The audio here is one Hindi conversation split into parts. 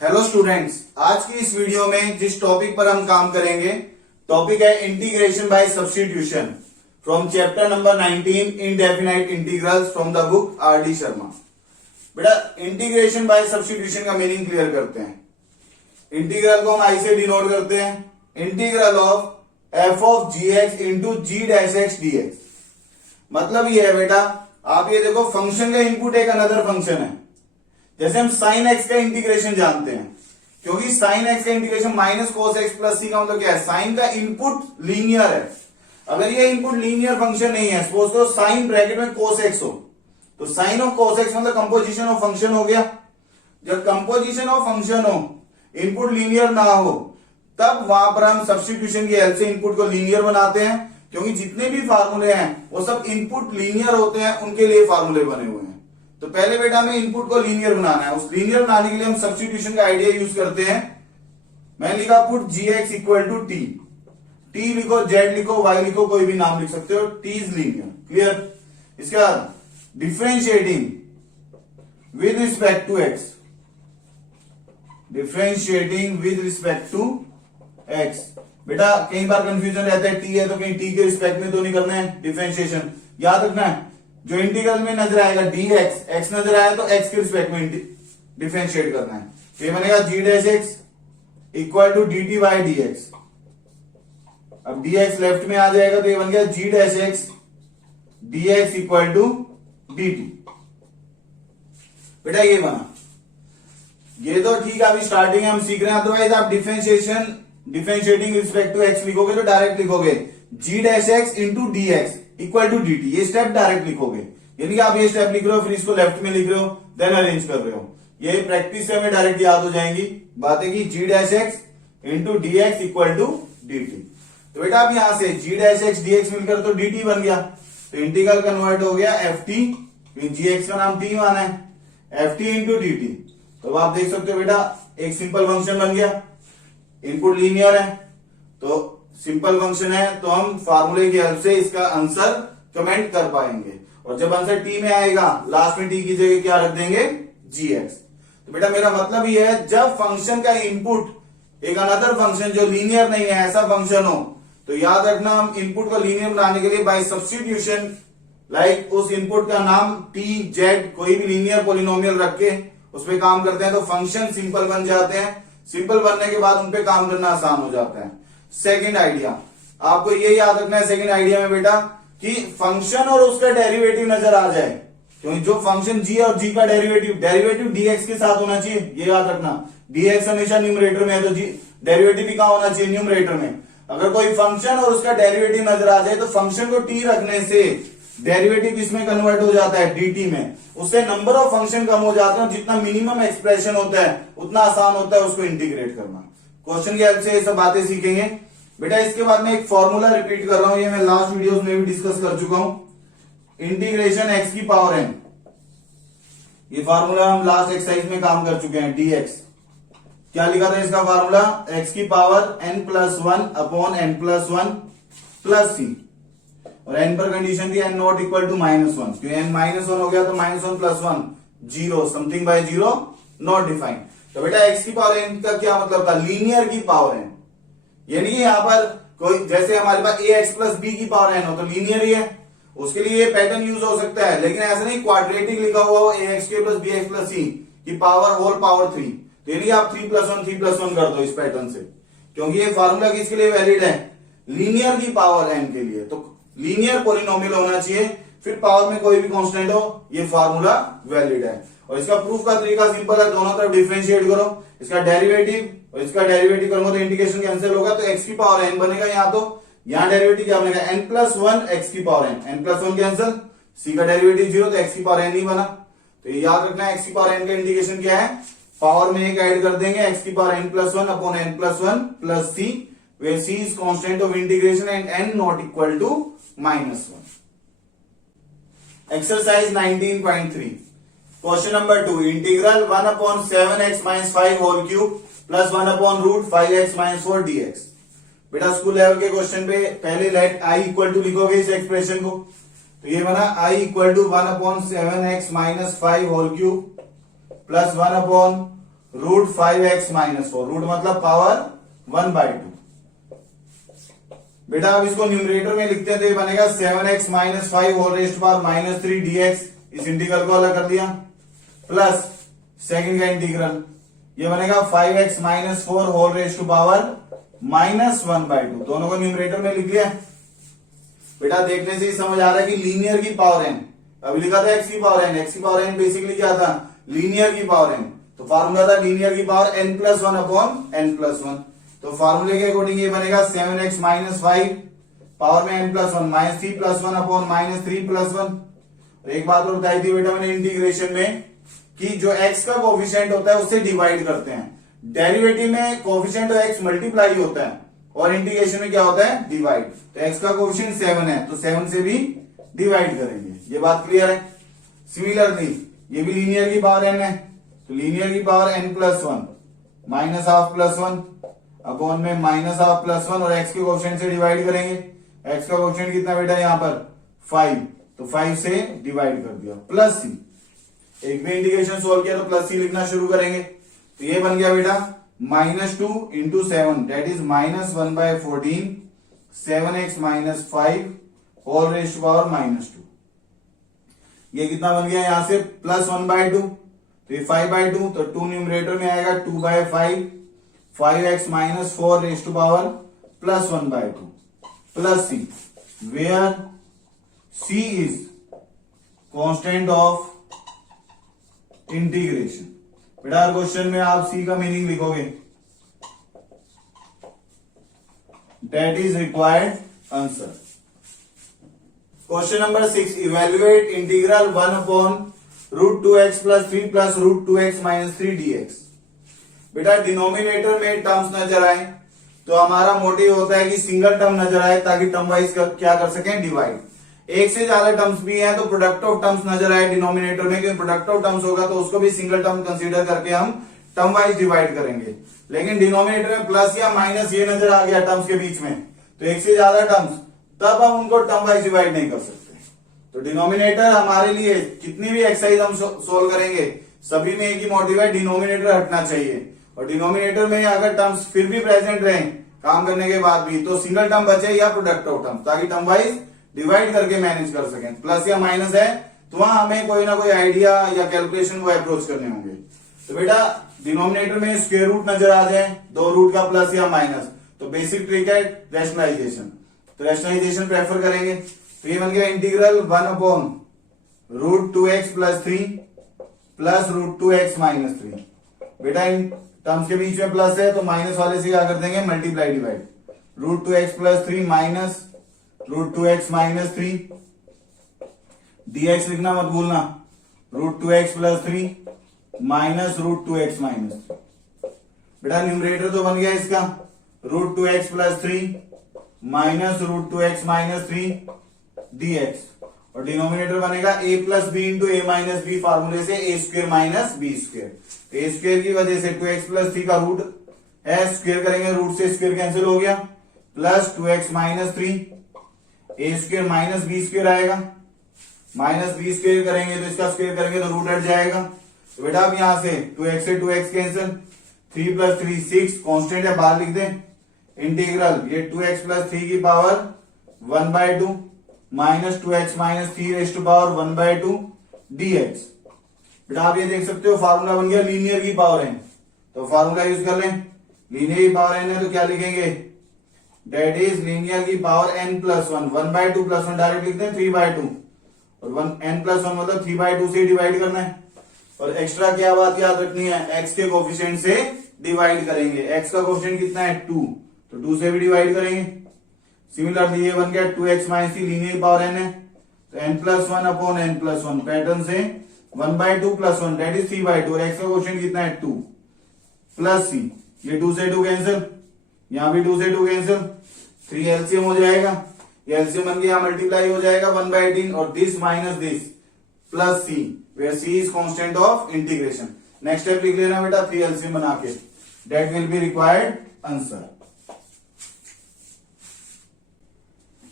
हेलो स्टूडेंट्स, आज की इस वीडियो में जिस टॉपिक पर हम काम करेंगे टॉपिक है integration by substitution from chapter number 19 indefinite integrals from the book R D Sharma. बेटा इंटीग्रेशन बाय सब्स्टिट्यूशन का मीनिंग क्लियर करते हैं। इंटीग्रल को हम आई से डिनोट करते हैं, integral of F of G X into G dash x D X. मतलब ये है बेटा, आप ये देखो फंक्शन का इनपुट एक अनदर फंक्शन है। जैसे हम साइन एक्स का इंटीग्रेशन जानते हैं, क्योंकि साइन एक्स का integration minus cos x plus C का मतलब क्या है, साइन का इनपुट लीनियर है। अगर ये इनपुट लीनियर फंक्शन नहीं है, सपोज करो साइन ब्रैकेट में कोस एक्स हो, तो साइन ऑफ कोस एक्स मतलब कंपोजिशन ऑफ फंक्शन हो गया। जब कंपोजिशन ऑफ फंक्शन हो, इनपुट लीनियर ना हो, तब वहां पर हम सब्स्टिट्यूशन की हेल्प से इनपुट को लीनियर बनाते हैं, क्योंकि जितने भी फार्मूले हैं वो सब इनपुट लीनियर होते हैं, उनके लिए फार्मूले बने हुए हैं। तो पहले बेटा हमें इनपुट को लीनियर बनाना है। उस लीनियर बनाने के लिए हम सब्स्टिट्यूशन का आइडिया यूज करते हैं। मैंने लिखा put G X equal to T, T लिखो, जेड लिखो, वाई लिखो, कोई भी नाम लिख सकते हो, टी इज लीनियर। क्लियर। इसके बाद differentiating with respect to X, differentiating with respect to X. बेटा कई बार कंफ्यूजन रहता है, टी है तो कहीं टी के रिस्पेक्ट में तो नहीं करना है डिफरेंशिएशन। याद रखना है, जो इंटीग्रल में नजर आएगा डी एक्स, एक्स नजर आया तो एक्स के रिस्पेक्ट में डिफरेंशिएट करना है। तो ये बनेगा g dash x equal to d t by d x. अब डी एक्स लेफ्ट में आ जाएगा तो ये बन गया g dash x D x equal to d t. बेटा ये बना, ये तो ठीक है, अभी स्टार्टिंग है, हम सीख रहे हैं। अदरवाइज आप डिफरेंशिएटिंग रिस्पेक्ट टू एक्स लिखोगे तो डायरेक्ट लिखोगे g dash x into d x equal to d t. ये स्टेप डायरेक्ट लिखोगे, यानी कि आप ये स्टेप लिख रहे हो, फिर इसको लेफ्ट में लिख रहे हो, देन अरेंज कर रहे हो। ये प्रैक्टिस से हमें डायरेक्ट याद हो जाएंगी बातें की g dash x into d x equal to d t. तो बेटा अब यहां से g dash x D x मिलकर तो डी टी बन गया, तो इंटीग्रल कन्वर्ट हो गया एफ टी, जी एक्स का नाम टी माना है, F T into D t. तो आप देख सकते हो बेटा एक सिंपल फंक्शन बन गया, इनपुट लीनियर है, तो सिंपल फंक्शन है, तो हम फार्मूले की हेल्प से इसका आंसर कमेंट कर पाएंगे। और जब आंसर टी में आएगा, लास्ट में टी की जगह क्या रख देंगे, जी एक्स। तो बेटा मेरा मतलब ये है, जब फंक्शन का इनपुट एक अनदर फंक्शन जो लीनियर नहीं है ऐसा फंक्शन हो, तो याद रखना हम इनपुट को लीनियर बनाने के लिए बाय सब्स्टिट्यूशन लाइक उस इनपुट का नाम टी जेड कोई भी लीनियर पोलिनोमियल रख के उस पर काम करते हैं, तो फंक्शन सिंपल बन जाते हैं। सिंपल बनने के बाद उन पे काम करना आसान हो जाता है। सेकंड आइडिया, आपको ये याद रखना है सेकंड आइडिया में बेटा, कि फंक्शन और उसका डेरिवेटिव नजर आ जाए, क्योंकि जो फंक्शन जी और जी का डेरिवेटिव डीएक्स के साथ होना चाहिए, ये याद रखना। डीएक्स हमेशा न्यूमरेटर में है, तो जी डेरिवेटिव भी कहां होना चाहिए, न्यूमरेटर में। अगर कोई फंक्शन और उसका डेरिवेटिव नजर आ जाए, तो फंक्शन को टी रखने से डेरिवेटिव किसमें कन्वर्ट हो जाता है, dt में। उससे नंबर ऑफ फंक्शन कम हो जाते हैं, जितना मिनिमम एक्सप्रेशन होता है उतना आसान होता है उसको इंटीग्रेट करना। क्वेश्चन की हेल्प से ये सब बातें सीखेंगे बेटा। इसके बाद में एक फॉर्मूला रिपीट कर रहा हूं, ये मैं लास्ट वीडियोस में भी डिस्कस कर चुका हूं, इंटीग्रेशन एक्स की पावर एन। ये फार्मूला हम लास्ट एक्सरसाइज में काम कर चुके हैं, dx। क्या लिखा था इसका फार्मूला, एक्स की power n plus one upon n plus one plus C, और n पर कंडीशन थी n not equal to minus one, क्योंकि n माइनस वन हो गया तो minus one plus one zero, something by zero not defined. तो बेटा x की पावर n का क्या मतलब था, लीनियर की पावर n, यानी कि यहां पर कोई जैसे हमारे पास ax प्लस b की पावर n हो तो लीनियर ही है, उसके लिए ये पैटर्न यूज हो सकता है। लेकिन ऐसा नहीं क्वाड्रेटिक लिखा हुआ हो ax के प्लस bx प्लस c की पावर होल पावर 3, तो यानी आप 3 प्लस 1 कर दो इस पैटर्न से, क्योंकि ये फार्मूला किसके लिए वैलिड है, लीनियर की पावर n के लिए। तो लीनियर पोलिनोमियल होना चाहिए, फिर पावर में कोई भी कांस्टेंट हो, ये फार्मूला वैलिड है। और इसका प्रूफ का तरीका सिंपल है, दोनों तरफ डिफरेंशिएट करो, इसका डेरिवेटिव और इसका डेरिवेटिव करूंगा तो इंटीग्रेशन कैंसिल होगा, तो x की पावर n बनेगा यहाँ, तो यहाँ डेरिवेटिव क्या बनेगा, n प्लस वन एक्स की power n plus one cancel, c का डेरिवेटिव जीरो, तो x की पावर n ही बना। तो ये याद रखना है, x की पावर n का इंटीग्रेशन क्या है, पावर में एक ऐड कर देंगे, x की power n plus one upon n plus one plus c, where c is constant of integration and n not equal to minus 1. Exercise 19.3. Question number 2. Integral 1 upon 7x minus 5 whole cube plus 1 upon root 5x minus 4 dx. बेटा स्कूल लेवल के क्वेश्चन पे पहले लेट i इक्वल टू लिखोगे इस एक्सप्रेशन को, तो ये बना i equal to 1 upon 7x minus 5 whole cube plus 1 upon root 5x minus 4, root मतलब पावर 1/2। बेटा अब इसको न्यूमरेटर में लिखते हैं तो ये बनेगा 7x minus 5 whole raised power minus 3 dx। इस इंटीग्रल को अलग कर दिया, प्लस सेकंड का इंटीग्रल ये बनेगा 5x minus 4 whole raised power minus 1/2। दोनों को न्यूमरेटर में लिख लिया। बेटा देखने से ही समझ आ रहा है कि लीनियर की पावर n, अभी लिखा था x की पावर n, x की पावर n बेसिकली क्या था, लीनियर की पावर n। तो फार्मूला था लीनियर की पावर n+1 अपॉन n+1। तो फार्मूले के अकॉर्डिंग ये बनेगा 7x माइनस 5 पावर में n+1 माइनस 3+1 अपॉन माइनस 3+1। और एक बात और बताई थी बेटा मैंने इंटीग्रेशन में कि जो x का कोफिशिएंट होता है उससे डिवाइड करते हैं। डेरिवेटिव में कोफिशिएंट ऑफ x मल्टीप्लाई होता है और इंटीग्रेशन में क्या होता है, डिवाइड। तो x का कोफिशिएंट 7 है तो 7 से भी डिवाइड करेंगे। ये बात क्लियर है। सिमिलरली ये भी लीनियर की पावर n है तो लीनियर की power n+1 minus half plus 1 upon में माइनस हाफ प्लस 1 और x के कोफिशिएंट से डिवाइड करेंगे। x का कोफिशिएंट कितना बेटा यहाँ पर 5, तो 5 से डिवाइड कर दिया, प्लस c। एक भी इंटीग्रेशन सोल्व किया तो प्लस c लिखना शुरू करेंगे। तो ये बन गया बेटा -2 into 7 that is -1/14 7x minus 5 whole raised power -2। ये कितना बन गया यहां से +1/2, तो ये 5/2, तो 2 न्यूमरेटर में आएगा 2/5 5x minus 4 raised to power +1/2 plus c, where c is constant of integration. बेटा हर क्वेश्चन में आप c का मीनिंग लिखोगे, that is required answer. Question number 6, evaluate integral 1 upon √2x plus 3 plus √2x minus 3 dx। बेटा डिनोमिनेटर में टर्म्स नजर आए तो हमारा मोटिव होता है कि सिंगल टर्म नजर आए ताकि टर्म वाइज क्या कर सकें, डिवाइड। एक से ज्यादा टर्म्स भी हैं तो प्रोडक्ट ऑफ टर्म्स नजर आए डिनोमिनेटर में, क्योंकि प्रोडक्ट ऑफ टर्म्स होगा तो उसको भी सिंगल टर्म कंसीडर करके हम टर्म वाइज डिवाइड करेंगे। लेकिन डिनोमिनेटर में प्लस या माइनस ये नजर आ गया टर्म्स के बीच में, तो एक से ज्यादा टर्म्स, तब हम उनको टर्म वाइज डिवाइड नहीं कर सकते। तो डिनोमिनेटर हमारे लिए कितनी भी एक्सरसाइज हम सोल्व करेंगे सभी में एक ही मोटिव है, डिनोमिनेटर हटना चाहिए। और डिनोमिनेटर में अगर टर्म्स फिर भी प्रेजेंट रहे काम करने के बाद भी, तो सिंगल टर्म बचे या प्रोडक्ट ऑफ टर्म, ताकि टर्म वाइज डिवाइड करके मैनेज कर सकें। प्लस या माइनस है तो वहां हमें कोई ना कोई आइडिया या कैलकुलेशन वो अप्रोच करने होंगे। तो बेटा डिनोमिनेटर में स्क्वायर रूट नजर आ जाए, 2 रूट का प्लस या माइनस, तो बेसिक ट्रिक है रैशनलाइजेशन, तो रैशनलाइजेशन प्रेफर करेंगे। तो ये बन गया integral 1 upon √2x plus 3 plus √2x minus 3। बेटा इन टर्म्स के बीच में प्लस है तो माइनस वाले से क्या कर देंगे, multiply divide. √2x plus 3 minus √2x minus 3 dx लिखना मत भूलना, √2x plus 3 minus √2x minus 3। बेटा न्यूमरेटर तो बन गया इसका √2x plus 3 minus √2x minus 3 dx, और डिनोमिनेटर बनेगा a plus B into A minus B, फार्मूले से a square minus B square. A square की वजह से 2x प्लस 3 का रूट है, स्क्वायर करेंगे रूट से स्क्वायर कैंसिल हो गया, प्लस 2x माइनस 3 ए स्क्वायर माइनस बी स्क्वायर आएगा, माइनस बी स्क्वायर करेंगे तो इसका स्क्वायर करेंगे तो रूट हट जाएगा। तो बेटा अब यहां से 2x से 2x कैंसिल, 3 प्लस 3 6, कांस्टेंट है बाहर लिख दें। इंटीग्रल ये 2x प्लस 3 की power 1/2 minus 2x minus 3 raise to power 1/2 dx। बेटा आप ये देख सकते हो फार्मूला बन गया लीनियर की पावर n, तो फार्मूला यूज कर लें। लीनियर की पावर n है तो क्या लिखेंगे, डेट इज लीनियर की पावर n+1 1/2 प्लस 1 डायरेक्ट लिखते हैं 3/2, और n+1 मतलब 3/2 से डिवाइड करना है। और एक्स्ट्रा क्या बात याद रखनी है, x के कोफिशिएंट से डिवाइड करेंगे। x का कोफिशिएंट कितना है 2, तो 2 से भी डिवाइड करेंगे। सिमिलरली ये बन गया 2x minus 3 linear power n है तो n+1 अपॉन n+1 पैटर्न से 1/2 प्लस 1 दैट इज 3/2, और x का कोफिशिएंट कितना है 2 प्लस c, ये 2 से 2 कैंसिल, यहां भी 2 से 2 कैंसिल, 3 एलसीएम हो जाएगा, ये एलसीएम बन गया मल्टीप्लाई हो जाएगा 1/18 और this minus this plus c, where c is constant of integration. Next step लिख लेना बेटा 3 एलसीएम बना के, that will be required answer.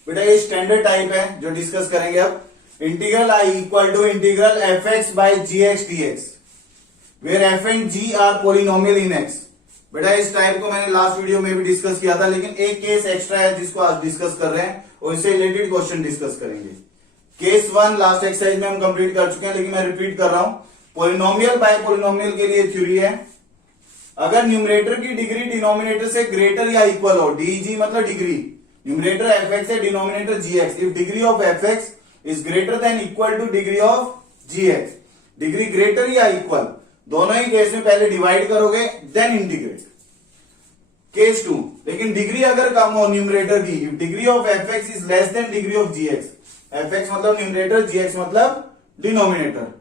बेटा ये स्टैंडर्ड टाइप है जो डिस्कस करेंगे अब। Integral i equal to integral fx by gx dx। Where F and G are polynomial in X. बेटा इस टाइप को मैंने लास्ट वीडियो में भी डिस्कस किया था, लेकिन एक केस एक्स्ट्रा है जिसको आज डिस्कस कर रहे हैं और इससे रिलेटेड क्वेश्चन डिस्कस करेंगे। केस 1 लास्ट एक्सरसाइज में हम कंप्लीट कर चुके हैं, लेकिन मैं रिपीट कर रहा हूं। पोलिनोमियल बाय पोलिनोमियल के लिए थ्योरी है, अगर न्यूमरेटर की डिग्री डिनोमिनेटर से ग्रेटर या इक्वल हो, डीजी मतलब डिग्री, न्यूमरेटर एफ एक्स है, denominator G X, if degree of F X is greater than equal to degree of G X, degree greater या इक्वल, दोनों ही केस में पहले डिवाइड करोगे देन इंटीग्रेट। केस 2, लेकिन डिग्री अगर कम हो न्यूमरेटर की, if degree of F X is less than degree of G X, F X मतलब न्यूमरेटर, जी एक्स मतलब डिनोमिनेटर,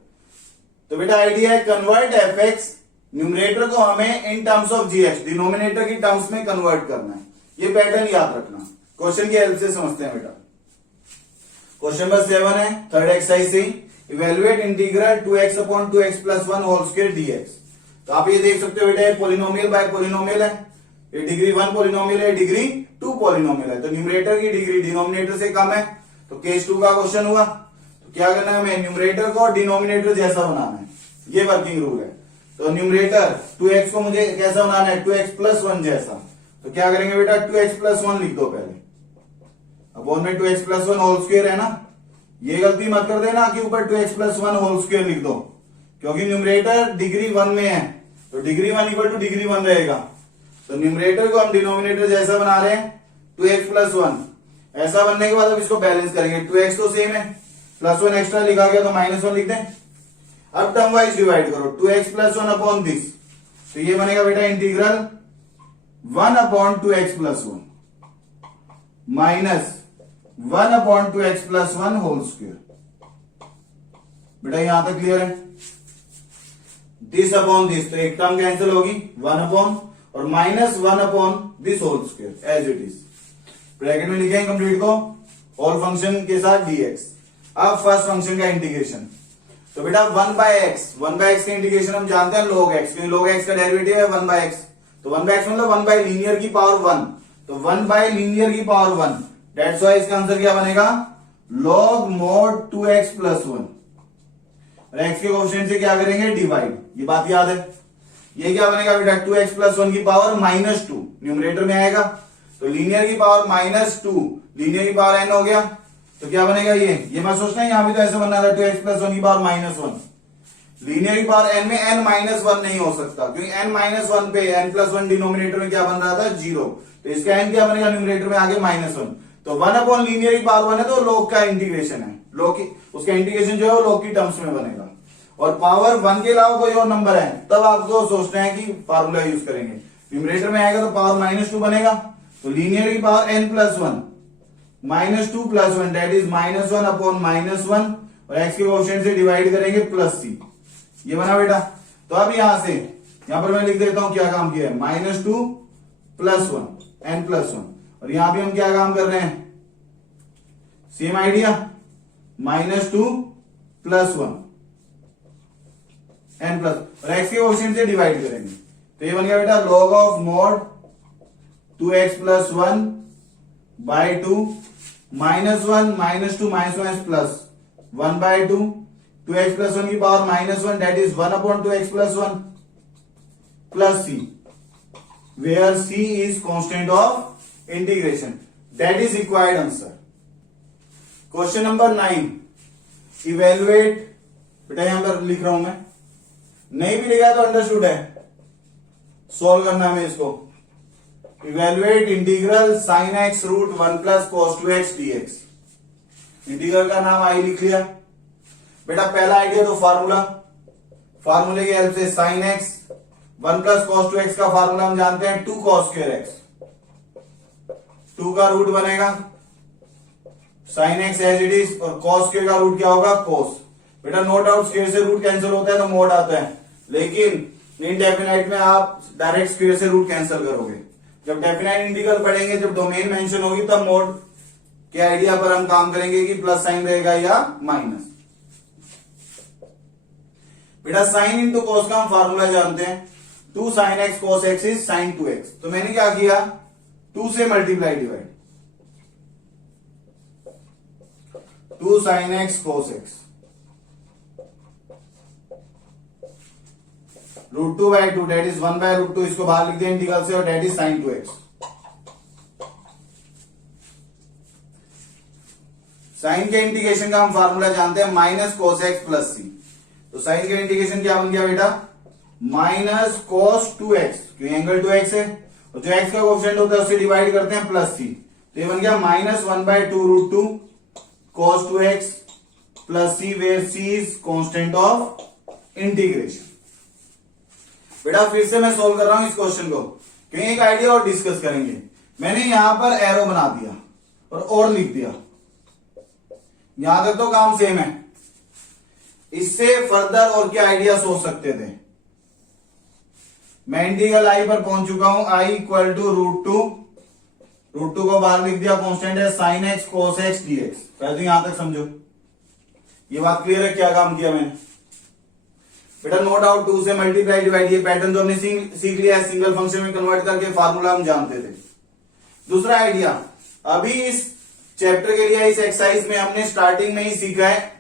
तो बेटा आइडिया है कन्वर्ट एफ एक्स, न्यूमरेटर को हमें in terms of G X, denominator की टर्म्स में कन्वर्ट करना है। ये पैटर्न याद रखना, क्वेश्चन की हेल्प से समझते हैं बेटा। क्वेश्चन नंबर 7 है, थर्ड एक्सरसाइज से, evaluate integral 2x upon 2x plus 1 whole square dx। तो आप ये देख सकते हो बेटा, पोलिनोमियल बाय पोलिनोमियल है, ये डिग्री 1 पोलिनोमियल है, डिग्री 2 पोलिनोमियल है, तो न्यूमरेटर की डिग्री डिनोमिनेटर से कम है, तो केस 2 का क्वेश्चन हुआ। तो क्या करना है हमें, न्यूमरेटर को डिनोमिनेटर जैसा बनाना है, ये वर्किंग रूल है। तो न्यूमरेटर 2x को मुझे कैसा बनाना है, 2x प्लस 1 जैसा, तो क्या करेंगे बेटा, 2x प्लस 1 लिख दो पहले, अपॉन में 2x प्लस 1 होल स्क्वायर है ना, ये गलती मत कर देना कि ऊपर 2x प्लस 1 होल स्क्वायर लिख दो, क्योंकि न्यूमरेटर डिग्री 1 में है, तो डिग्री 1 इक्वल टू डिग्री 1 रहेगा। तो न्यूमरेटर को हम डिनोमिनेटर जैसा बना रहे हैं, 2x प्लस 1, ऐसा बनने के बाद अब इसको बैलेंस करेंगे, 2x तो सेम है, प्लस 1 एक्स्ट्रा लिखा गया तो माइनस 1 लिख दें। अब टर्म वाइज डिवाइड करो, 2x प्लस 1 अपॉन दिस, तो ये बनेगा बेटा integral 1 upon 2x plus 1 minus 1 upon 2x plus 1 whole square. बेटा यहां तक क्लियर है, दिस अपॉन दिस, तो एक टर्म कैंसिल होगी, 1 अपॉन और minus 1 upon this whole square as it is, bracket में लिखेंगे कंप्लीट को, होल फंक्शन के साथ dx। अब फर्स्ट फंक्शन का इंटीग्रेशन, तो बेटा 1 बाय एक्स का इंटीग्रेशन हम जानते हैं log x, क्योंकि log x का डेरिवेटिव है 1 बाय एक्स, तो 1 बाय एक्स मतलब 1 बाय लीनियर की पावर 1, तो 1 बाय लीनियर की पावर 1, दैट्स व्हाई इसका आंसर क्या बनेगा, log mod 2x प्लस 1, और x के कोएफिशिएंट से क्या करेंगे, डिवाइड, ये बात याद है। ये क्या बनेगा बेटा, 2x प्लस 1 की पावर माइनस 2 न्यूमरेटर में आएगा, तो लीनियर की पावर माइनस 2, लीनियर की पावर n हो गया, तो क्या बनेगा ये मत सोचना यहां भी तो ऐसे बनना था, 2x प्लस 1 की पावर माइनस 1, लीनियर की पावर n में n माइनस 1 नहीं हो सकता, क्योंकि n माइनस 1 पे n प्लस 1 डिनोमिनेटर में क्या बन रहा था, 0, तो इसका n क्या बनेगा न्यूमरेटर में आगे माइनस 1, तो 1 अपॉन लीनियर की पावर 1 है, तो log का इंटीग्रेशन है, log की उसका इंटीग्रेशन जो है वो log की टर्म्स में बनेगा, और पावर 1 के अलावा कोई और नंबर है तब आपको सोचना है कि फार्मूला यूज करेंगे, न्यूमरेटर में आएगा तो पावर माइनस 2 बनेगा, तो लीनियर की power n plus 1 minus 2 plus 1 that is minus 1 upon minus 1, और x के कोएफिशिएंट से डिवाइड करेंगे प्लस c, ये बना बेटा। तो अब यहां पर मैं लिख देता हूं क्या काम किया है, माइनस 2 प्लस 1 n प्लस 1, और यहां भी हम क्या काम कर रहे हैं, same idea, minus 2 plus 1 n plus, और x के कोएफिशिएंट से डिवाइड करेंगे, तो ये बन गया बेटा log of mod 2x plus 1 by 2 minus 1 minus 2 minus 1 plus 1 by 2, 2x plus 1 की power minus 1 that is 1 upon 2x plus 1 plus c, where c is constant of integration, that is required answer. Question number 9, evaluate, बेटा यहां पर लिख रहा हूं मैं, नहीं भी लिखा तो अंडरस्टूड है, सॉल्व करना है इसको। Evaluate integral sine X root 1 plus cos 2x dx, integral का नाम आई लिख लिया बेटा, पहला आइडिया तो फार्मूले की हेल्प से sine x 1 plus cos 2x का फार्मूला हम जानते हैं 2 cos स्क्वायर x, 2 का रूट बनेगा sine X as it is, और cos स्क्वायर का रूट क्या होगा, cos। बेटा नो डाउट स्क्वायर से रूट कैंसिल होता है तो मोड आता है, लेकिन इनडेफिनाइट में आप डायरेक्ट स्क्वायर से रूट कैंसिल करोगे, जब डेफिनाइट इंटीग्रल पढ़ेंगे, जब डोमेन मेंशन होगी तब मोड के आइडिया पर हम काम करेंगे कि प्लस साइन रहेगा या माइनस। बेटा साइन इंटू कॉस का हम फार्मूला जानते हैं, 2 sin x cos x is sin 2x, तो मैंने क्या किया, 2 से multiply divide, 2 sin x cos x, √2/2 that is 1/√2, इसको बाहर लिख दिया इंटीग्रल से, और that is sin 2x। Sine के इंटीग्रेशन का हम फार्मूला जानते हैं minus cos x plus C. तो साइन का इंटीग्रेशन क्या बन गया बेटा, माइनस cos 2x, क्योंकि एंगल 2x है, और जो x का कोएफिशिएंट होता है उससे डिवाइड करते हैं प्लस सी, तो ये बन गया minus 1/2 cos 2x plus C, where C is constant of integration. बेटा फिर से मैं सोल्व कर रहा हूं इस क्वेश्चन को, क्योंकि एक आइडिया और डिस्कस करेंगे। मैंने यहां पर एरो बना दिया और लिख दिया, यहां तक तो काम सेम है। इससे फर्दर और क्या आइडिया सोच सकते थे। मैं इंटीग्रल आई पर पहुंच चुका हूं, i इक्वल टू √2 को बाहर लिख दिया, कांस्टेंट है sin x cos x dx। पहले तो यहां तक समझो, ये बात क्लियर है क्या काम किया मैंने। बेटा नो डाउट 2 से मल्टीप्लाई डिवाइड, ये पैटर्न तो हमने सीख लिया है, सिंगल फंक्शन में कन्वर्ट करके फार्मूला हम जानते थे। दूसरा आइडिया, अभी इस चैप्टर के लिए इस एक्सरसाइज में हमने स्टार्टिंग में ही सीखा है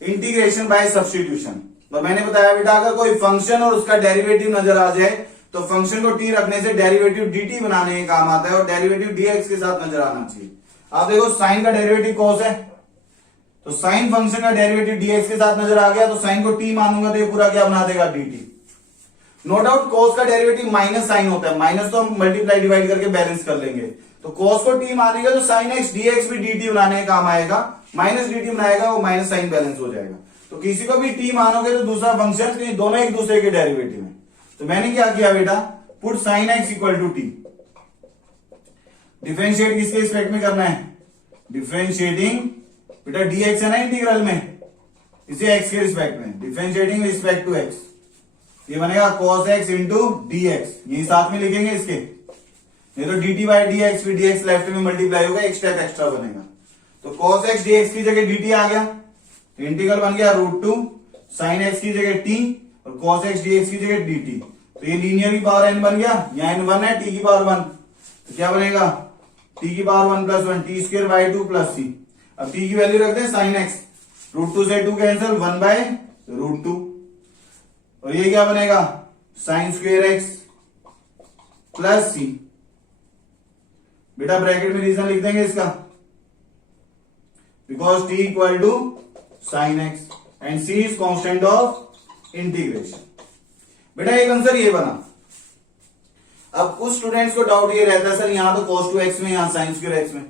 इंटीग्रेशन बाय सब्स्टिट्यूशन। तो मैंने बताया बेटा अगर कोई फंक्शन और उसका डेरिवेटिव नजर आ जाए तो फंक्शन को टी रखने से डेरिवेटिव dt बनाने के काम आता है, और डेरिवेटिव dx के साथ नजर आना चाहिए। आप देखो साइन का डेरिवेटिव cos है, तो साइन फंक्शन का डेरिवेटिव dx के साथ नजर आ गया, तो साइन को t मानूंगा तो ये पूरा क्या बना देगा, dt। नो डाउट cos का डेरिवेटिव माइनस साइन होता है, माइनस तो हम मल्टीप्लाई डिवाइड करके बैलेंस कर लेंगे, तो cos को t मानेगा तो sin x dx भी dt बनाने का काम आएगा, माइनस dt बनाएगा, वो माइनस साइन बैलेंस हो जाएगा। तो किसी को भी t मानोगे तो दूसरा फंक्शन, दोनों एक दूसरे के डेरिवेटिव है। तो मैंने क्या किया बेटा, put sin x equal to T. Differentiate किसके रिस्पेक्ट में करना है, डिफरेंशिएटिंग बेटा dx है ना इंटीग्रल में, इसे x के रिस्पेक्ट में, डिफरेंशिएटिंग रिस्पेक्ट टू x, ये बनेगा cos x इंटू dx, यही साथ में लिखेंगे इसके, नहीं तो dt बाई dx, फिर dx लेफ्ट में मल्टीप्लाई होगा, एक स्टेप एक्स्ट्रा बनेगा। तो cos x dx की जगह dt आ गया, इंटीग्रल बन गया √2 sin x की जगह t और cos x dx की जगह dt। तो ये लीनियर की पावर n बन गया, यहाँ n 1 है, t की पावर 1, तो क्या बनेगा t की power 1 plus 1 t² / 2 plus c। अब t की वैल्यू रखते हैं sin x, √2 से 2 कैंसिल, 1/√2, और ये क्या बनेगा sin² x प्लस c। बेटा ब्रैकेट में रीजन लिख देंगे इसका, because t equal to sin x and c is constant of integration. बेटा एक आंसर ये बना। अब कुछ स्टूडेंट्स को डाउट ये रहता है सर यहाँ तो cos 2x में, यहाँ sin² x में,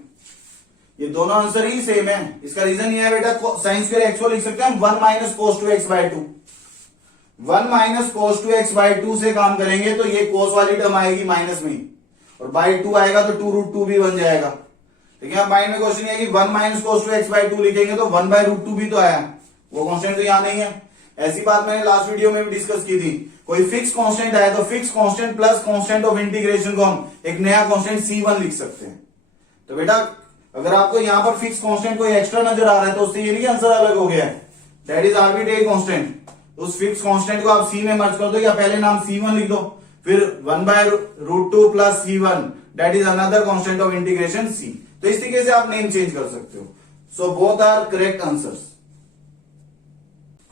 ये दोनों आंसर ही सेम है। इसका रीजन ये है बेटा, sin² x को लिख सकते हैं 1 minus cos 2x/2, 1 minus cos 2x/2 से काम करेंगे तो ये cos वाली टर्म आएगी माइनस में, और बाई 2 आएगा तो 2√2 भी बन जाएगा। देखिए अब माइंड में क्वेश्चन है कि 1 माइनस cos 2x/2 लिखेंगे तो 1/√2 भी तो आया, वो कांस्टेंट तो यहां नहीं है। ऐसी बात मैंने लास्ट वीडियो में भी डिस्कस की थी, कोई फिक्स कांस्टेंट आया तो fix constant plus constant of integration को हम एक नया कांस्टेंट C1 लिख सकते हैं। तो बेटा अगर आपको यहां पर फिक्स कांस्टेंट कोई एक्स्ट्रा नजर आ रहा है तो उससे ये नहीं आंसर अलग हो गया है, दैट इज आर्बिट्रेरी कांस्टेंट। उस फिक्स कांस्टेंट को आप C में मर्ज कर दो, या पहले नाम C1 लिख दो, फिर 1/√2 plus C1 that is another constant of integration C। तो इस तरीके से आप नेम चेंज कर सकते हो। So both are correct answers.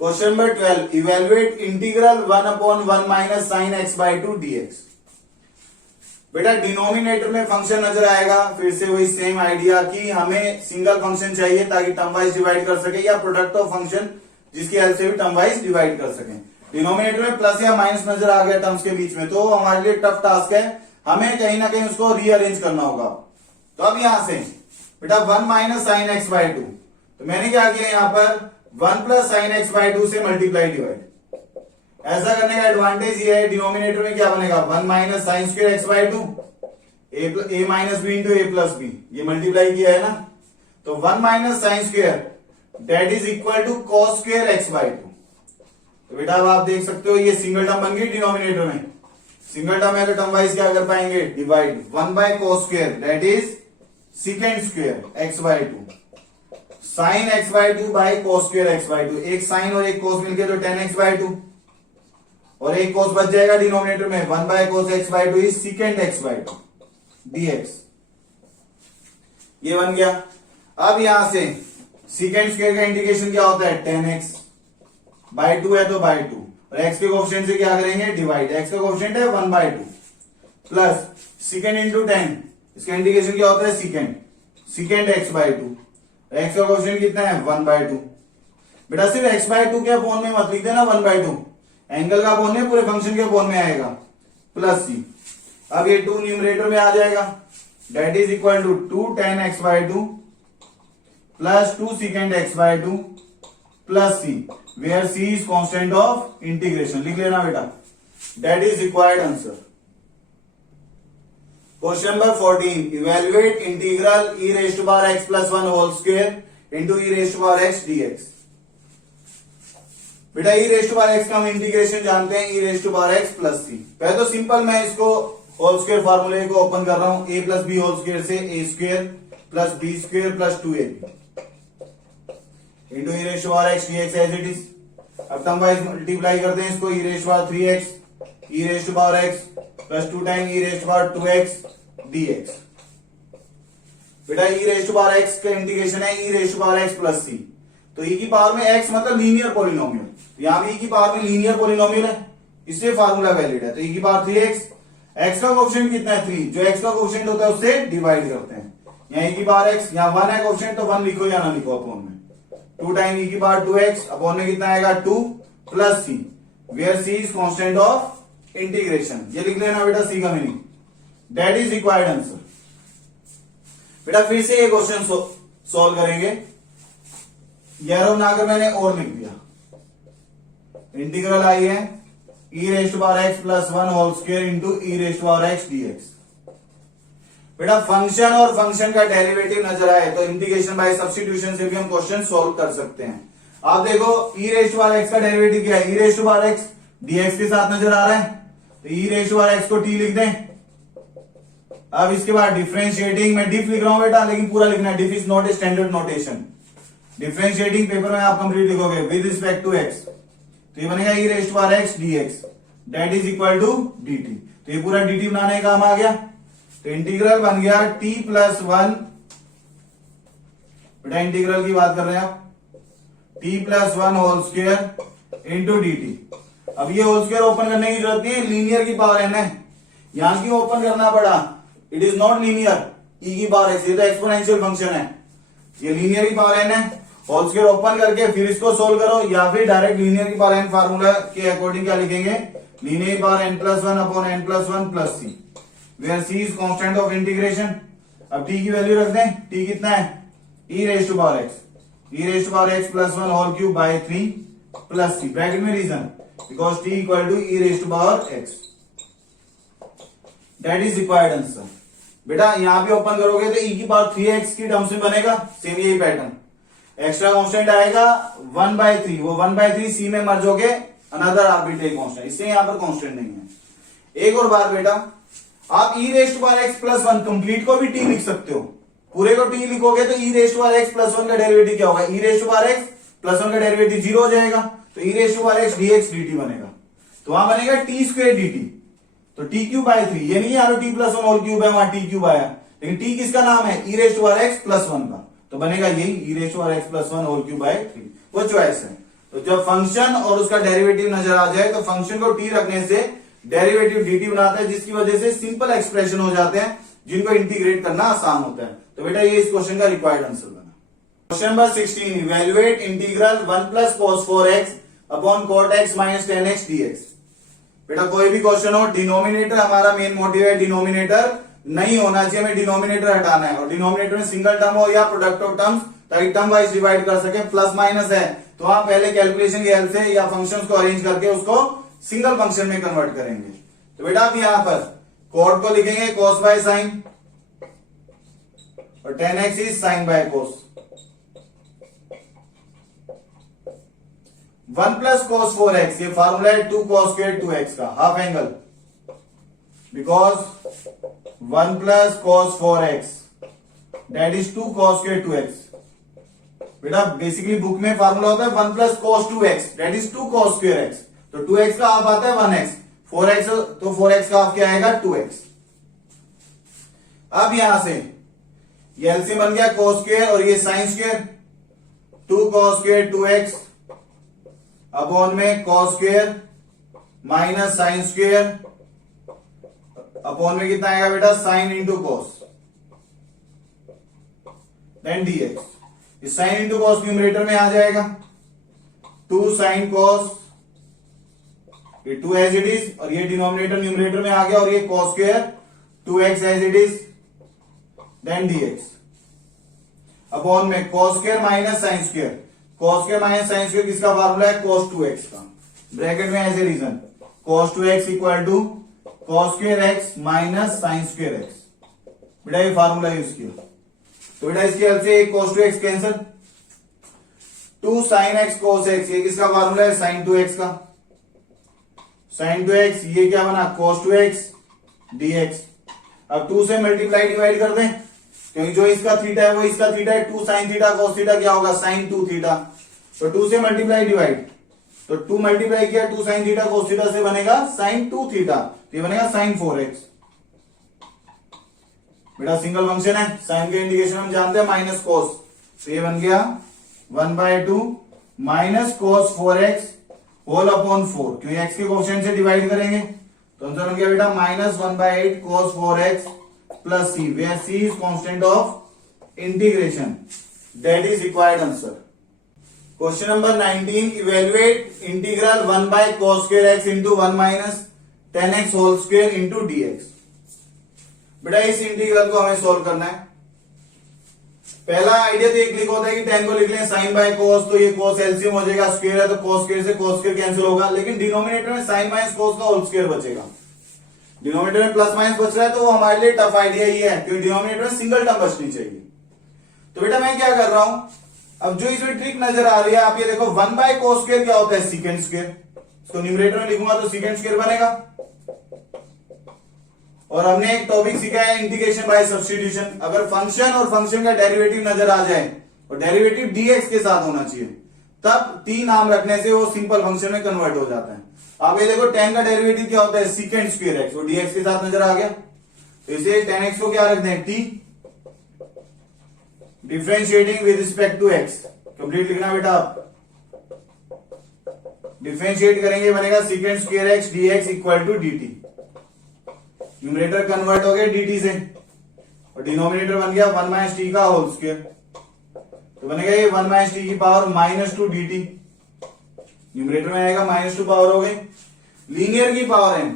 Question number 12, evaluate integral 1/1 minus sin x/2 dx। बेटा डिनोमिनेटर में फंक्शन नजर आएगा, फिर से वही सेम आइडिया कि हमें सिंगल फंक्शन चाहिए ताकि टर्म वाइज डिवाइड कर सके, या प्रोडक्ट ऑफ फंक्शन जिसकी हेल्प से भी टर्म वाइज डिवाइड कर सके। डिनोमिनेटर में प्लस या माइनस नजर आ गया टर्म्स के बीच में, तो हमारे लिए टफ टास्क है, हमें कहीं ना कहीं उसको रीअरेंज करना होगा। तो अब यहां से बेटा 1 माइनस sin x/2, तो मैंने क्या किया यहाँ पर 1 प्लस sin x/2 से मल्टीप्लाई डिवाइड। ऐसा करने का एडवांटेज ये है, डिनोमिनेटर में क्या बनेगा 1 minus sin² x/2 a minus B into a plus B, ये मल्टीप्लाई किया है ना, तो 1 minus sin² that is equal to cos² x/2। तो बेटा अब आप देख सकते हो ये सिंगल टर्म बन गई डिनोमिनेटर में, सिंगल टर्म है तो टर्म वाइज क्या कर पाएंगे, divide 1/cos² that is sec² x/2 sin x/2 by cos² x/2, एक साइन और एक cos मिलके तो tan x/2, और एक cos बच जाएगा डिनोमिनेटर में, 1/cos x/2 is secant x/2 dx। ये बन गया। अब यहां से secant² का इंटीग्रेशन क्या होता है, tan x, बाई 2 है तो बाई 2, और x के कोफिशिएंट से क्या करेंगे, डिवाइड। x का कोफिशिएंट है 1/2 प्लस सेकेंड इंटू 10, इसका इंटीग्रेशन क्या होता है, सेकेंड x/2, x का कोफिशिएंट कितना है 1/2। बेटा सिर्फ x/2 के अपॉन में मत लिख देना 1/2, एंगल का अपॉन में पूरे फंक्शन के अपॉन में आएगा, प्लस c। अब ये 2 न्यूमरेटर में आ जाएगा, that is equal to 2 tan x/2 plus 2 secant x/2 plus c, where c is constant of integration. लिख लेना बेटा, that is required answer. Question number 14, evaluate integral e raised to power x plus 1 whole square into e raised to power x dx। बेटा e raised to power x का हम इंटीग्रेशन जानते हैं, e raised to power x plus c। पहले तो सिंपल मैं इसको होल स्क्वायर फार्मूले को ओपन कर रहा हूं, a plus B whole square से a square plus B square plus 2ab into e raised to power x dx as it is. अब टर्म वाइज मल्टीप्लाई करते हैं इसको, e raised to power 3x e raised to power x plus 2 time e raised to power 2x dx। बेटा e raised to power x का इंटीग्रेशन है e raised to power x plus c, तो e की पावर में x मतलब लीनियर पॉलिनोमियल, यहां भी e की पावर में लीनियर पॉलिनोमियल है, इससे फार्मूला वैलिड है। तो e की पावर 3x, x का कोफिशिएंट कितना है 3, जो x का कोफिशिएंट होता है उससे डिवाइड करते हैं। यहाँ e की पावर x, यहाँ 1 है कोफिशिएंट तो 1 लिखो या ना लिखो अपॉन में, 2 टाइम e की पावर 2x अपॉन में कितना आएगा 2 plus c, where c is constant of integration. ये लिख लेना बेटा c का meaning, that is required answer. बेटा फिर से ये क्वेश्चन सॉल्व करेंगे, एरो बनाकर मैंने और लिख दिया। इंटीग्रल आई है e raised to power x plus 1 whole square into e raised to power x dx। बेटा फंक्शन और फंक्शन का डेरिवेटिव नजर आए तो इंटीग्रेशन बाय सब्स्टिट्यूशन से भी हम क्वेश्चन सॉल्व कर सकते हैं। आप देखो e raised to power x का डेरिवेटिव क्या है, e raised to power x dx के साथ नजर आ रहा है, तो e raised to power x को t लिख दें। अब इसके बाद डिफरेंशिएटिंग, मैं डिफ लिख रहा हूं बेटा, लेकिन पूरा लिखना है, diff is not a standard notation. Differentiating paper में आप कंप्लीट लिखोगे विद रिस्पेक्ट टू x, तो ये बनेगा e raised to power x dx that is equal to dt। तो ये पूरा dt बनाने का काम आ गया, तो इंटीग्रल बन गया t प्लस 1, बेटा इंटीग्रल की बात कर रहे हैं आप, t plus 1 whole square into dt। अब ये होल स्क्वायर ओपन करने की जरूरत नहीं है, लीनियर की पावर n है, यहां क्यों ओपन करना पड़ा, it is not linear, e की पावर x, ये तो एक्सपोनेंशियल फंक्शन है, ये लीनियर की पावर n है, होल स्क्वायर ओपन करके फिर इसको सोल्व करो, या फिर डायरेक्ट लीनियर की पावर n फार्मूला के अकॉर्डिंग क्या लिखेंगे, लीनियर की power n plus 1 upon n plus 1 plus c, where c is constant of integration. अब t की वैल्यू रख दें, t कितना है e raised to power x, e raised to power x plus 1 whole cube by 3 plus c, bracket में reason because t equal to e raised to power x, that is required answer. बेटा यहां भी ओपन करोगे तो e की पावर 3x की टर्म्स में बनेगा, सेम यही पैटर्न, एक्स्ट्रा कांस्टेंट आएगा 1/3, वो 1/3 c में मर्ज होके अनदर आर्बिट्रेरी कांस्टेंट, इससे यहां पर कांस्टेंट नहीं है। एक और बात बेटा, आप e raised to power x plus 1 complete को भी t लिख सकते हो, पूरे को t लिखोगे तो e raised to power x plus 1 का डेरिवेटिव क्या होगा, e raised to power x plus 1 का डेरिवेटिव 0 हो जाएगा, तो e raised to power x dx dt बनेगा, तो वहां बनेगा t स्क्वायर dt, तो t क्यूब बाय 3, ये नहीं यार t प्लस 1 होल क्यूब है, वहां t क्यूब आया, लेकिन t किसका नाम है, e raised to power x plus 1 का, तो बनेगा यही e raised to power x plus 1 whole cube by 3, वो चॉइस है। तो जब फंक्शन और उसका डेरिवेटिव नजर आ जाए तो फंक्शन को t रखने से डेरिवेटिव dt बनाता है, जिसकी वजह से सिंपल एक्सप्रेशन हो जाते हैं जिनको इंटीग्रेट करना आसान होता है। तो बेटा ये इस क्वेश्चन का रिक्वायर्ड आंसर बना। Question number 16, evaluate integral 1 plus cos 4x upon cot x minus 10x dx। बेटा कोई भी क्वेश्चन हो, डिनोमिनेटर हमारा मेन मोटिव है, डिनोमिनेटर नहीं होना चाहिए, हमें डिनोमिनेटर हटाना है, और डिनोमिनेटर में सिंगल टर्म हो या प्रोडक्ट ऑफ टर्म्स, ताकि टर्म वाइज डिवाइड कर सके। प्लस माइनस है तो आप पहले कैलकुलेशन की हेल्प से या फंक्शंस को अरेंज करके उसको सिंगल फंक्शन में कन्वर्ट करेंगे। तो बेटा आप यहां पर कॉट को लिखेंगे cos बाय साइन, और 10x is sine by cos। 1 plus cos 4x, ये फार्मूला है 2 cos स्क्वायर 2x का, half angle, because 1 plus cos 4x that is 2 cos square 2x। बेटा बेसिकली बुक में फार्मूला होता है 1 plus cos 2x that is 2 cos square x, तो 2x का हाफ आता है 1x, 4x तो 4x का हाफ क्या आएगा 2x। अब यहां से ये एलसीएम बन गया cos स्क्वायर और ये sine square, 2 cos square 2x upon में cos square minus sine square upon में कितना आएगा बेटा, sine into cos, then dx। इस साइन इंटू कॉस न्यूमरेटर में आ जाएगा, 2 साइन कॉस, ये 2 एज इट इज, और ये डिनोमिनेटर न्यूमरेटर में आ गया, और ये cos square 2x as it is, then dx upon में cos square minus sine square. Cos square minus sine square किसका फार्मूला है, cos 2x का, ब्रैकेट में as a reason cos 2x equal to cos square x minus sine square x। बेटा ये फार्मूला यूज किया, तो बेटा इसकी हेल्प से cos 2x cancel, 2 sin x cos x, ये किसका फार्मूला है, sin 2x का, sin 2x ये क्या बना, cos 2x dx। अब 2 से मल्टीप्लाई डिवाइड कर दें, क्योंकि जो इसका थीटा है वो इसका थीटा है, 2 sin थीटा cos थीटा क्या होगा, sin 2 थीटा। तो 2 से मल्टीप्लाई डिवाइड, तो 2 मल्टीप्लाई किया 2 sin थीटा cos थीटा से बनेगा sin 2 थीटा, तो ये बनेगा sin 4x। बेटा सिंगल फंक्शन है, साइन के इंडिकेशन हम जानते हैं माइनस कॉस, तो ये बन गया 1/2 minus cos 4x whole upon 4, क्योंकि x के कोएफिशिएंट से डिवाइड करेंगे, तो आंसर बन गया बेटा minus 1/8 cos 4x plus c, where c is constant of integration, that is required answer. Question number 19, evaluate integral 1/cos square x into 1 minus 10x whole square into dx। बेटा इस इंटीग्रल को हमें सोल्व करना है। पहला आइडिया तो एक लिख होता है कि 10 को लिख लें साइन बाय कोस, तो ये कोस एलसीएम हो जाएगा, स्क्वायर है तो कोस स्क्वायर से कोस स्क्वायर कैंसिल होगा, लेकिन डिनोमिनेटर में साइन माइनस कोस का होल स्क्वायर बचेगा। डिनोमिनेटर में प्लस माइनस बच रहा है तो वो हमारे लिए टफ आइडिया ही है, क्योंकि डिनोमिनेटर में सिंगल टर्म बचनी चाहिए। तो बेटा मैं क्या कर रहा हूं, अब जो इसमें ट्रिक नजर आ रही है, आप ये देखो 1/cos स्क्वायर क्या होता है, सीकेंड स्क्वायर, इसको न्यूमरेटर में लिखूंगा तो सीकेंड स्क्वायर बनेगा। और हमने एक टॉपिक सीखा है इंटीग्रेशन बाय सब्स्टिट्यूशन, अगर फंक्शन और फंक्शन का डेरिवेटिव नजर आ जाए और डेरिवेटिव dx के साथ होना चाहिए, तब t नाम रखने से वो सिंपल फंक्शन में कन्वर्ट हो जाता है। आप ये देखो 10 का डेरिवेटिव क्या होता है, सीकेंड स्क्वायर x, वो dx के साथ नजर आ गया, तो इसे 10x को क्या रख दें, t, differentiating with respect to x, complete लिखना बेटा आप, डिफरेंशिएट करेंगे बनेगा secant square x dx equal to dt, numerator convert हो गया dt से, और डिनोमिनेटर बन गया 1 माइनस टी का होल स्क्वायर, तो बनेगा ये 1 माइनस टी की पावर -2 dt, न्यूमरेटर में आएगा -2 पावर हो गई, लीनियर की पावर n,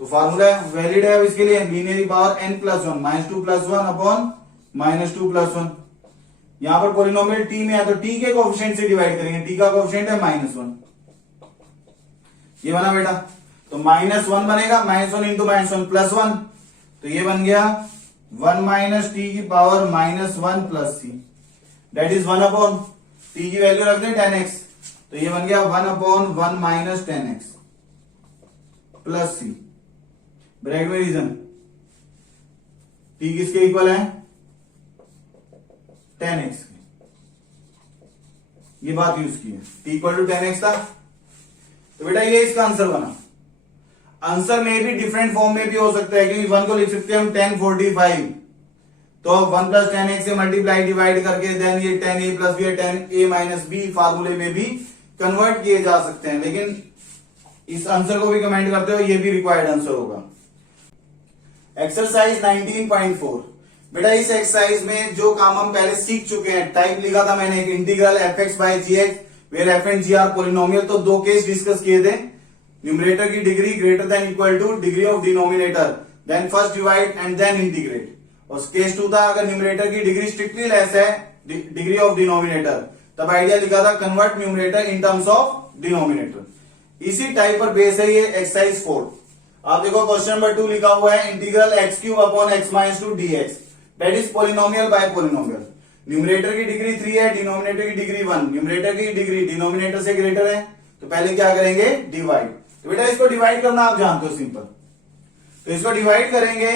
तो फार्मूला वैलिड है अब इसके लिए, लीनियर की power n plus 1, -2 plus 1 upon -2 plus 1। यहां पर पॉलिनोमियल t में है तो t के कोएफिशिएंट से डिवाइड करेंगे, t का कोएफिशिएंट है -1, ये बना बेटा, तो -1 बनेगा, -1 इंटू -1 प्लस 1, तो ये बन गया 1 माइनस टी की power -1 plus c, that is 1 upon t की वैल्यू रख दें 10x, तो ये बन गया 1 upon 1 minus 10x plus c, bracket में रीजन टी किसके इक्वल है, 10x के, ये बात यूज की है, टी इक्वल टू 10x था, तो बेटा ये इसका आंसर बना। आंसर में भी डिफरेंट फॉर्म में भी हो सकता है, क्योंकि 1 को लिख सकते हैं हम 1045, तो 1 प्लस 10x से मल्टीप्लाई डिवाइड करके देन ये 10a plus B 10a minus B फार्मूले में भी कन्वर्ट किए जा सकते हैं, लेकिन इस आंसर को भी कमेंट करते हो, ये भी रिक्वायर्ड आंसर होगा। एक्सरसाइज 19.4, बेटा इस एक्सरसाइज में जो काम हम पहले सीख चुके हैं, टाइप लिखा था मैंने, एक integral fx by gx where f and g are polynomial, तो 2 केस डिस्कस किए थे, न्यूमरेटर की degree greater than equal to degree of denominator, then first divide and then integrate, और केस 2 था अगर न्यूमरेटर की डिग्री स्ट्रिक्टली लेस है डिग्री ऑफ डिनोमिनेटर, तब आइडिया लिखा था convert numerator in terms of denominator. इसी टाइप पर बेस है ये एक्सरसाइज 4। आप देखो क्वेश्चन नंबर 2 लिखा हुआ है integral x³ upon x minus 2 dx, that is polynomial by polynomial, numerator की डिग्री 3 है, डिनोमिनेटर की डिग्री 1, न्यूमरेटर की डिग्री डिनोमिनेटर से ग्रेटर है, तो पहले क्या करेंगे, डिवाइड, तो बेटा इसको डिवाइड करना आप जानते हो सिंपल, तो इसको डिवाइड करेंगे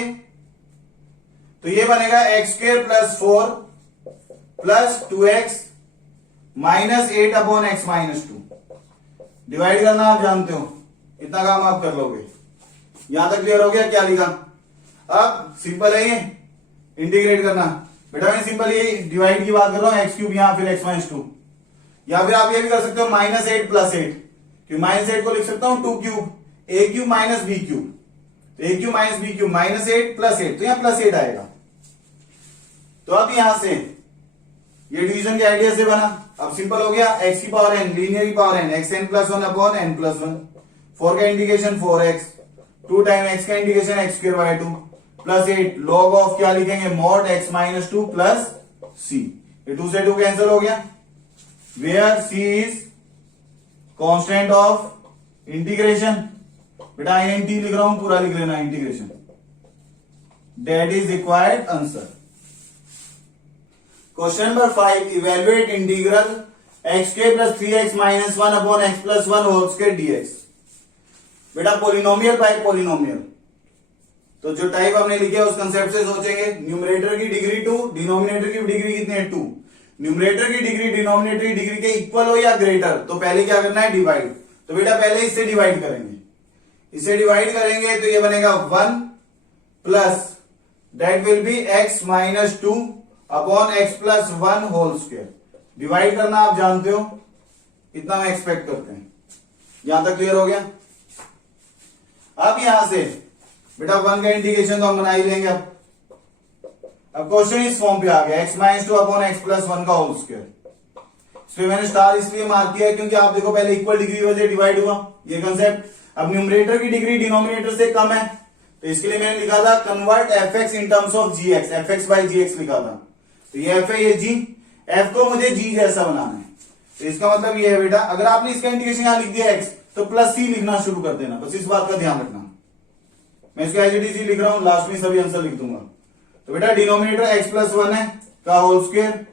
तो ये बनेगा x² plus 4 plus 2x minus 8 upon x minus 2, divide करना आप जानते हो, इतना काम आप कर लोगे। यहां तक क्लियर हो गया क्या लिखा, अब सिंपल है ये इंटीग्रेट करना, बेटा मैं सिंपल ये डिवाइड की बात कर रहा हूं, x³ यहां फिर x माइनस 2, या फिर आप ये भी कर सकते हो -8 प्लस 8, क्योंकि -8 को लिख सकता हूं 2 cube, a cube minus b cube, तो a cube minus b cube minus 8 plus 8, तो यहां प्लस 8 आएगा। तो अब यहां से ये डिवीजन के आइडिया से बना, अब सिंपल हो गया, एक्स की पावर एन, लीनियर की power n, x n plus one upon n plus one, 4 का इंटीग्रेशन 4x, 2 टाइम एक्स का integration x square by 2 plus 8 log of क्या लिखेंगे, mod x minus 2 plus c, ये 2 से 2 कैंसिल हो गया, where C is constant of integration, बेटा INT लिख रहा हूं, पूरा लिख लेना integration, that is required answer. Question number 5, evaluate integral x square plus 3x minus 1 upon x plus 1 whole square dx। बेटा पोलिनोमियल बाय पोलिनोमियल, तो जो टाइप हमने लिखे उस कंसेप्ट से सोचेंगे, न्यूमरेटर की डिग्री 2, डिनोमिनेटर की डिग्री कितनी है 2, न्यूमरेटर की डिग्री डिनोमिनेटर की डिग्री के इक्वल हो या ग्रेटर, तो पहले क्या करना है, डिवाइड, तो बेटा पहले इससे डिवाइड करेंगे, इसे डिवाइड करेंगे तो ये बनेगा 1 plus that will be x minus 2 upon x plus 1 whole square, divide करना आप जानते हो, इतना हम एक्सपेक्ट करते हैं, यहां तक क्लियर हो गया। अब यहां से बेटा 1 का इंटीग्रेशन तो हम बना ही लेंगे। अब क्वेश्चन इस फॉर्म पे आ गया, x minus 2 upon x plus 1 का होल स्क्वायर, इसमें मैंने स्टार इसलिए मार्क किया क्योंकि आप देखो पहले इक्वल डिग्री वजह डिवाइड हुआ, ये कंसेप्ट। अब न्यूमरेटर की डिग्री डिनोमिनेटर से कम है, तो इसके लिए मैंने लिखा था convert fx in terms of gx, fx by gx लिखा था, तो ये f है, ये g, f को मुझे g जैसा बनाना है, तो इसका मतलब ये है बेटा, अगर आपने इसका इंटीग्रेशन यहां लिख दिया x, तो प्लस c लिखना शुरू कर देना, बस इस बात का ध्यान रखना। मैं इसका एज इट इज लिख रहा हूं, लास्ट में सभी आंसर लिख दूंगा। तो बेटा डिनोमिनेटर x प्लस 1 है का होल स्क्वायर,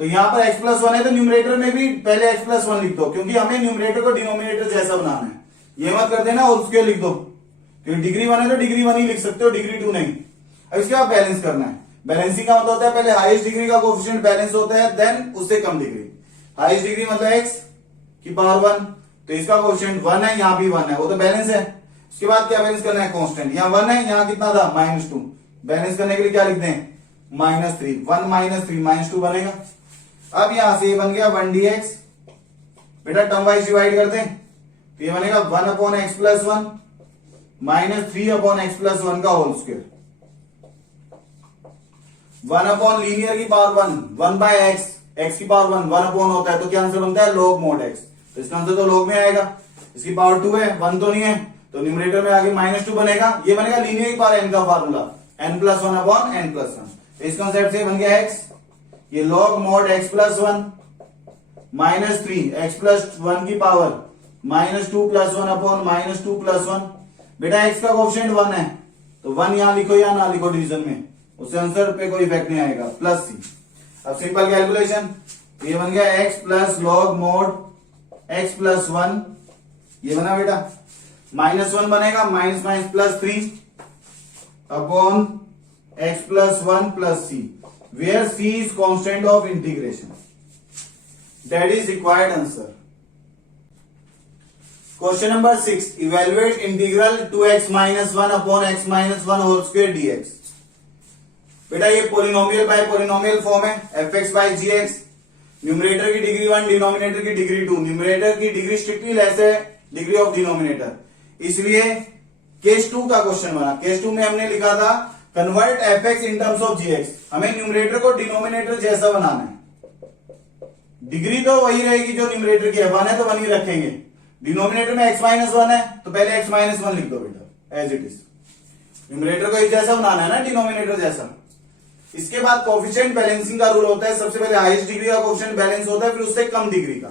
तो यहां पर x प्लस 1 है, तो न्यूमरेटर में भी पहले x प्लस 1 लिख दो, क्योंकि हमें न्यूमरेटर को डिनोमिनेटर जैसा बनाना है, ये मत कर देना होल स्क्वायर लिख दो, क्योंकि डिग्री 1 है तो डिग्री 1 ही लिख सकते हो, डिग्री 2 नहीं। अब इसके बाद बैलेंस करना है, बैलेंसिंग का मतलब होता है पहले हाईएस्ट डिग्री का कोएफिशिएंट बैलेंस होता है, देन उससे कम डिग्री, हाईएस्ट डिग्री मतलब x की पावर 1, तो इसका कोएफिशिएंट 1 है, यहां भी 1 है, वो तो बैलेंस है। उसके बाद क्या बैलेंस करना है, कांस्टेंट, यहां 1 है, यहां कितना था -2, बैलेंस करने के लिए क्या लिखते हैं -3, 1 -3 -2 बनेगा। अब यहां से ये बन गया 1 dx, बेटा टर्म वाइज डिवाइड करते हैं, तो ये बनेगा 1 upon x plus 1 minus 3 upon x plus 1 का होल स्क्वायर, 1 अपॉन लीनियर की पावर 1 बाय एक्स की पावर 1 अपॉन होता है, तो क्या आंसर बनता है log mod x, तो इसका आंसर तो log में आएगा, इसकी पावर 2 है, 1 तो नहीं है, तो न्यूमरेटर में आगे -2 बनेगा, ये बनेगा लीनियर की पावर n का formula, n plus 1 upon n plus 1, इस कॉन्सेप्ट से बन गया x, ये log mod x plus 1 minus 3 x plus 1 की पावर -2 प्लस 1 अपॉन -2 प्लस 1, बेटा x का कोएफिशिएंट 1 है, तो 1 यहां लिखो या ना लिखो डिवीजन में, उससे आंसर पे कोई इफेक्ट नहीं आएगा, प्लस सी। अब सिंपल कैलकुलेशन, ये बन गया x plus log mod x plus 1, ये बना बेटा, -1 बनेगा, minus minus plus 3 upon x plus 1 plus c, where c is constant of integration, that is required answer. Question number 6, evaluate integral 2x minus 1 upon x minus 1 whole square dx। बेटा ये पोलिनोमियल बाय पोलिनोमियल फॉर्म है, fx बाय gx, न्यूमरेटर की डिग्री 1, डिनोमिनेटर की डिग्री 2, न्यूमरेटर की डिग्री स्ट्रिक्टली लेस है डिग्री ऑफ डिनोमिनेटर, इसलिए केस 2 का क्वेश्चन बना। केस 2 में हमने लिखा था convert fx in terms of gx, हमें न्यूमरेटर को डिनोमिनेटर जैसा बनाना है, डिग्री तो वही रहेगी जो न्यूमरेटर की है, 1 है तो 1 ही रखेंगे, डिनोमिनेटर में x माइनस 1 है, तो पहले x माइनस 1 लिख दो बेटा एज इट इज, न्यूमरेटर को एक जैसा बनाना है ना डिनोमिनेटर जैसा। इसके बाद कोएफिशिएंट बैलेंसिंग का रूल होता है, सबसे पहले हाईएस्ट डिग्री का कोएफिशिएंट बैलेंस होता है, फिर उससे कम डिग्री का,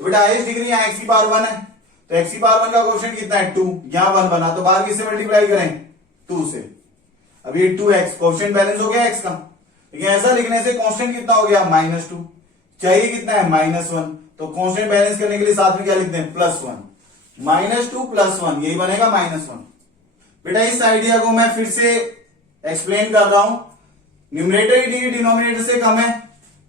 तो बेटा हाईएस्ट डिग्री यहाँ x की पावर 1 है, तो x की पावर 1 का कोएफिशिएंट कितना है 2, यहां 1 बना, तो बाहर किससे मल्टीप्लाई करें 2 से, अब ये 2x कोएफिशिएंट बैलेंस हो गया x का, लेकिन ऐसा लिखने से कांस्टेंट कितना हो गया -2, चाहिए कितना है -1, तो कांस्टेंट बैलेंस करने के लिए साथ में क्या लिखते हैं +1, -2 + 1, यही बनेगा -1। बेटा इस आइडिया को मैं फिर से एक्सप्लेन कर रहा हूं, न्यूमरेटर की डिग्री डिनोमिनेटर से कम है,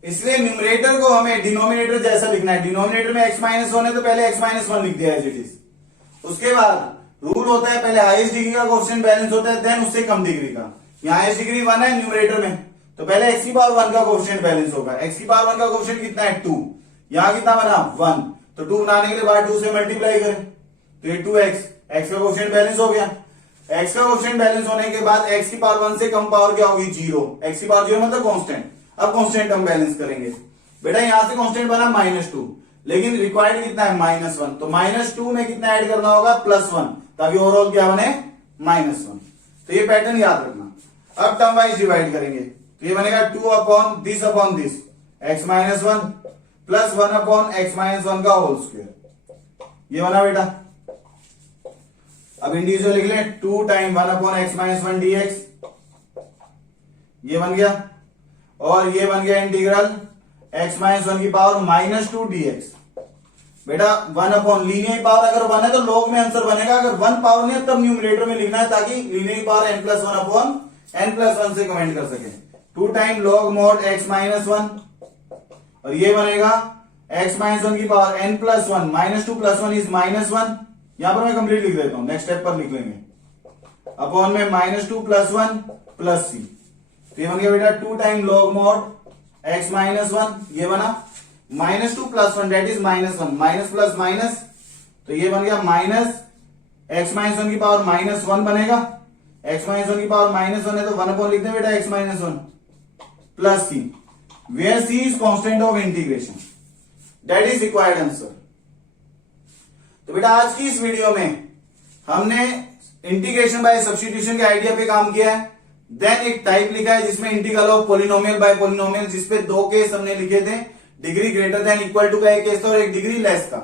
इसलिए न्यूमरेटर को हमें डिनोमिनेटर जैसा लिखना है, डिनोमिनेटर में x माइनस 1 है तो पहले x माइनस 1 लिख दिया एज इट इज। उसके बाद रूल होता है पहले हाईएस्ट डिग्री का कोएफिशिएंट बैलेंस होता है, देन उससे कम डिग्री का, यहाँ हाईएस्ट डिग्री 1 है न्यूमरेटर में, तो पहले x की पावर 1 का कोएफिशिएंट बैलेंस होगा, x की पावर 1 का कोएफिशिएंट कितना है 2, यहां कितना बना 1, तो 2 बनाने के लिए बाय 2 से मल्टीप्लाई करें, तो तो ये 2x, x का कोएफिशिएंट बैलेंस हो गया। x का कोएफिशिएंट बैलेंस होने के बाद x की पावर 1 से कम पावर क्या होगी 0, x की पावर 0 मतलब कांस्टेंट। अब कांस्टेंट हम बैलेंस करेंगे। बेटा यहां से कांस्टेंट बना -2, लेकिन रिक्वायर्ड कितना है -1, तो -2 में कितना ऐड करना होगा +1, ताकि ओवरऑल क्या बने -1। तो ये पैटर्न याद रखना। अब टर्म वाइज डिवाइड करेंगे, तो ये बनेगा 2 upon this x -1 plus 1 upon x -1 का होल स्क्वायर। ये बना बेटा। अब इंडिविजुअल लिख लें, 2 टाइम 1 अपॉन x -1 dx, ये बन गया। और ये बन गया इंटीग्रल x -1 की पावर -2 dx। बेटा 1 अपॉन लीनियर पावर अगर 1 है तो लॉग में आंसर बनेगा, अगर 1 पावर नहीं है तब न्यूमरेटर में लिखना है, ताकि linear power n+1 upon n+1 से कमेंट कर सके। 2 टाइम लॉग मॉड x -1, और ये बनेगा x -1 की पावर n+1, -2 + 1 इज -1। यहां पर मैं कंप्लीट लिख देता हूं, नेक्स्ट स्टेप पर लिख लेंगे। अपॉन में -2 + 1 + c, तो ये बन गया बेटा 2 टाइम लॉग मॉड x -1, ये बना -2 + 1 that is -1, minus plus minus, तो ये बन गया माइनस x -1 की पावर -1 बनेगा। x -1 की पावर -1 है तो 1 अपॉन लिख दें बेटा x -1 plus c, where c is constant of integration, that is required answer. तो बेटा आज की इस वीडियो में हमने इंटीग्रेशन बाय सब्स्टिट्यूशन के आइडिया पे काम किया है। देन एक टाइप लिखा है जिसमें integral of polynomial by polynomial, जिसपे 2 केस हमने लिखे थे, degree greater than equal to का एक केस था और एक डिग्री लेस का,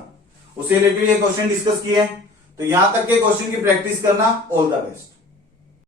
उससे रिलेटेड ये क्वेश्चन डिस्कस किया है। तो यहां तक के क्वेश्चन की प्रैक्टिस करना। All the best.